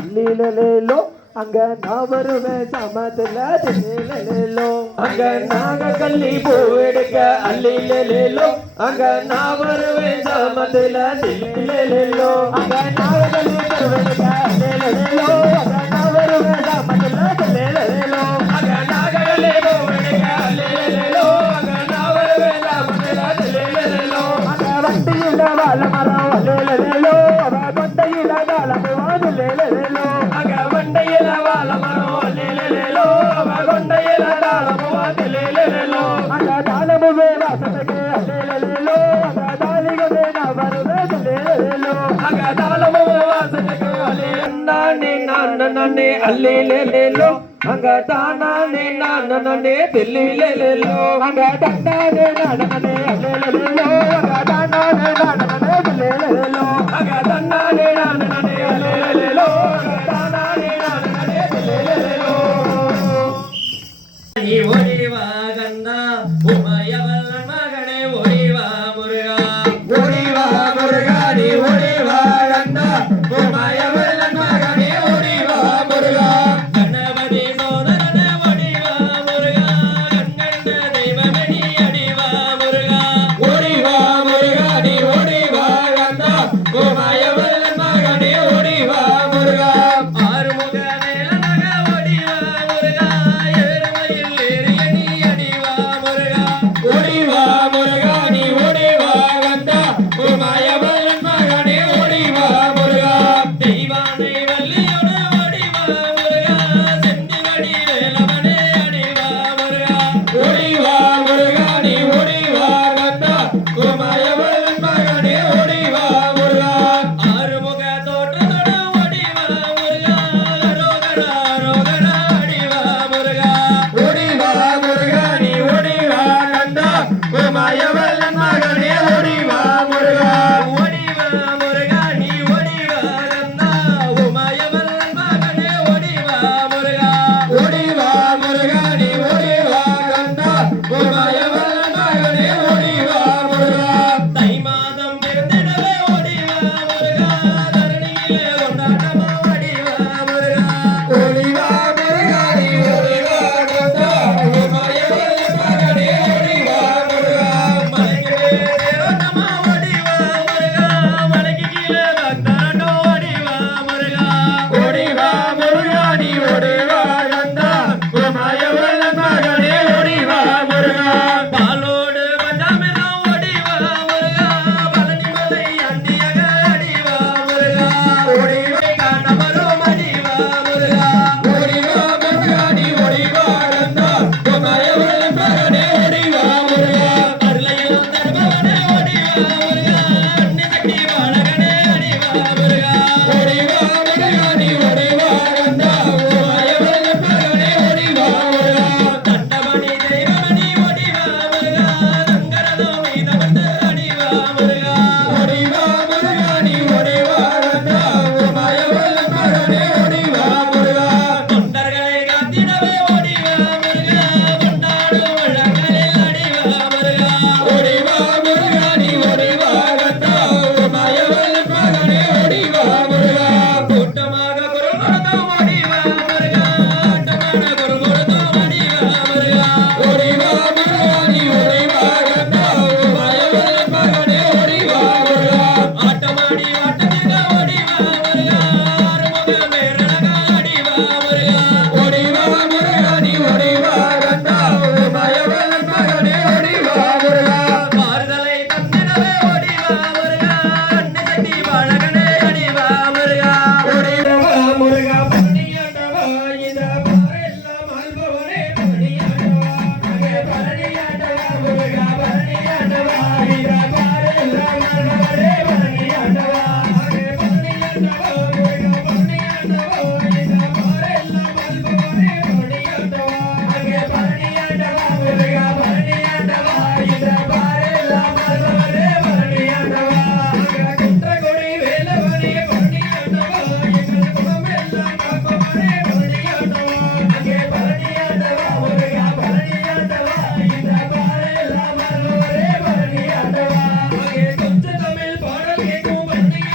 அல்லிலலேலோ அங்க நான் வருவேன் சமத்துல தில்லிலலேலோ அங்க நாங்க கள்ளி பூவெடுக்க அல்லிலலேலோ அங்க நான் வருவேன் சமத்துல தில்லிலலேலோ அங்க நாங்க கள்ளி பூவெடுக்க அல்லிலலேலோ அங்க நான் வருவேன் சமத்துல தில்லிலலேலோ அங்க நாங்க கள்ளி பூவெடுக்க அல்லிலலேலோ அங்க நான் வருவேன் சமத்துல தில்லிலலேலோ அங்க வண்டியில வாழ மரம் నాన్నే అల్లేలేలేలో అంగ తానానే నాన్ననే పెళ్ళిలేలేలో అంగ తానానే నాన్ననే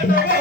Amen.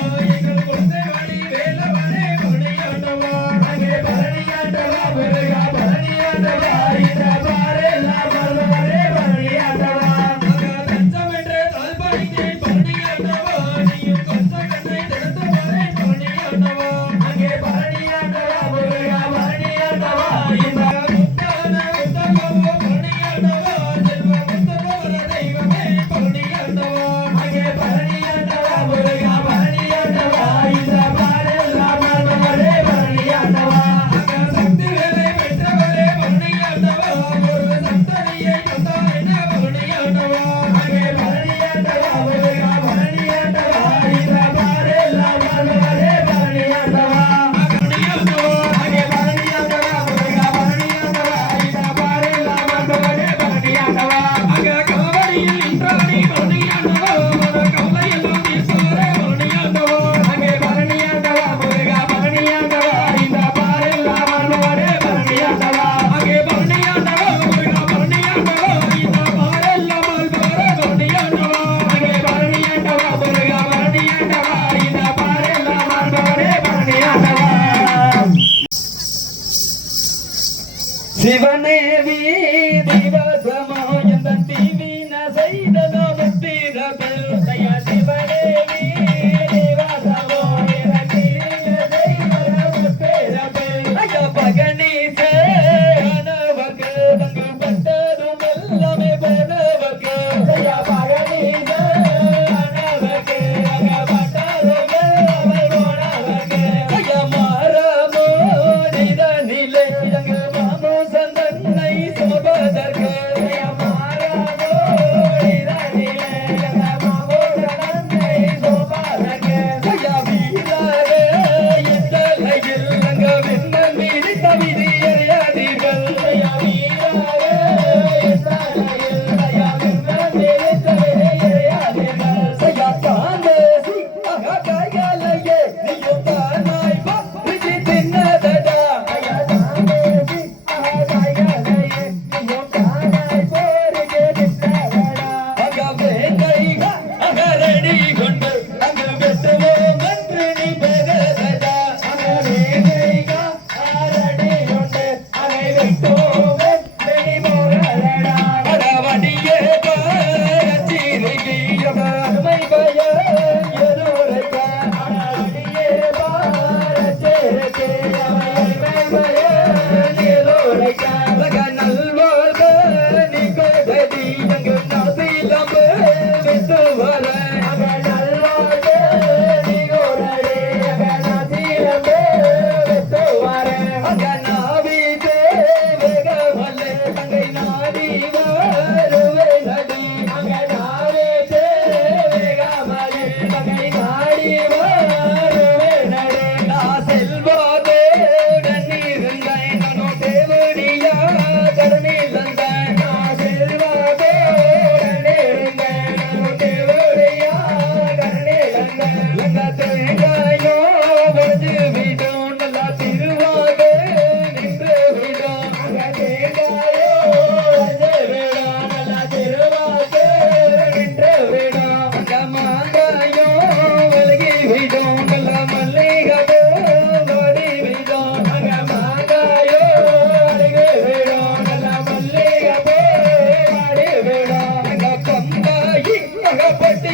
கொண்டு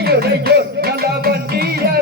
ஐயோ ஐயோ நல்லா வண்டியா?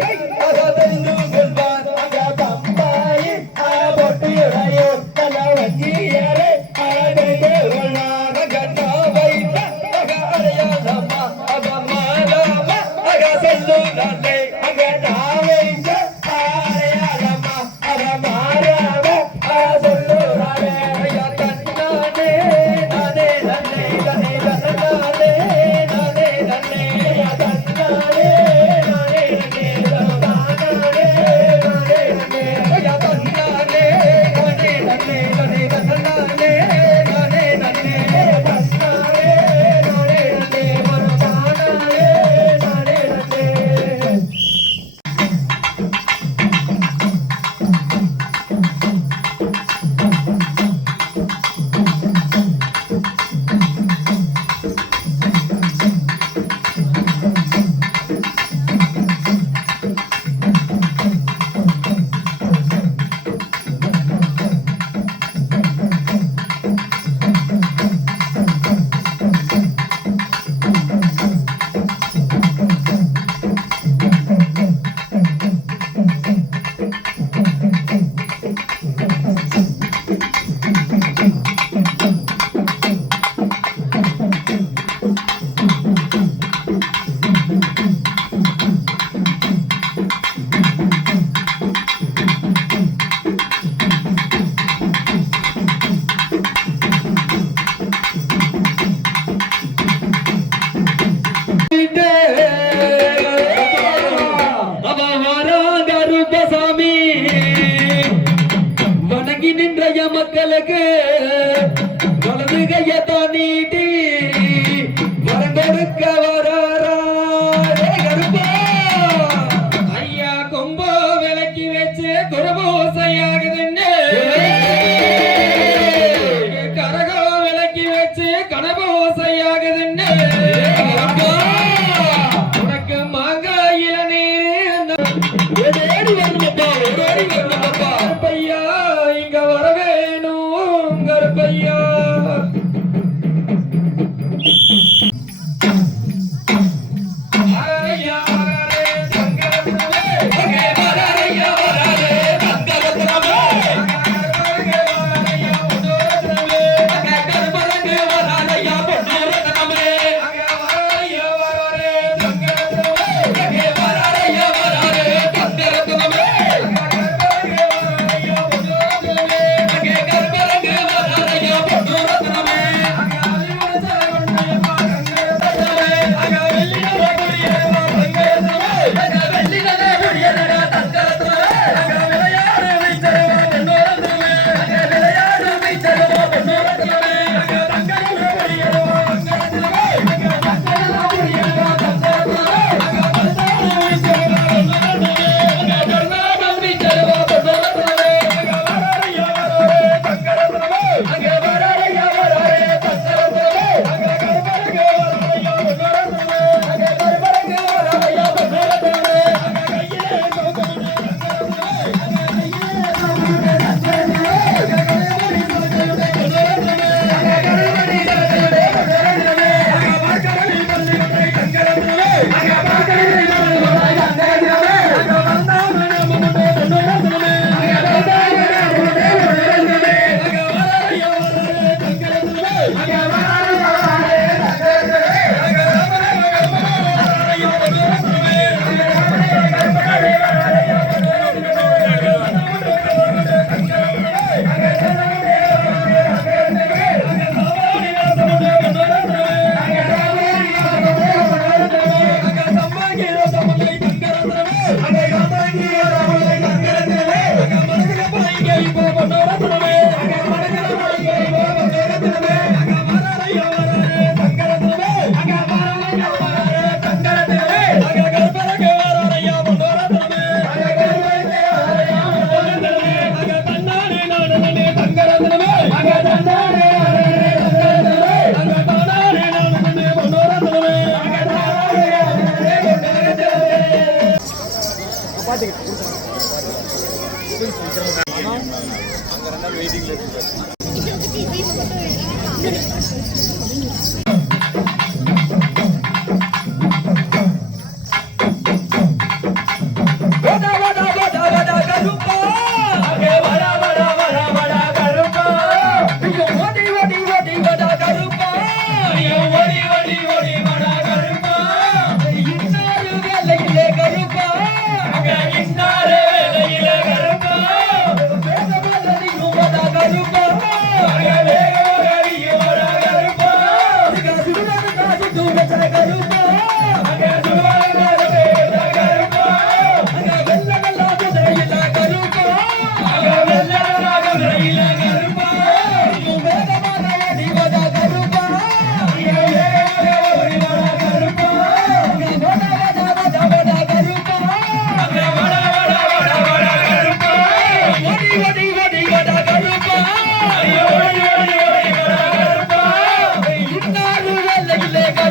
चलेगा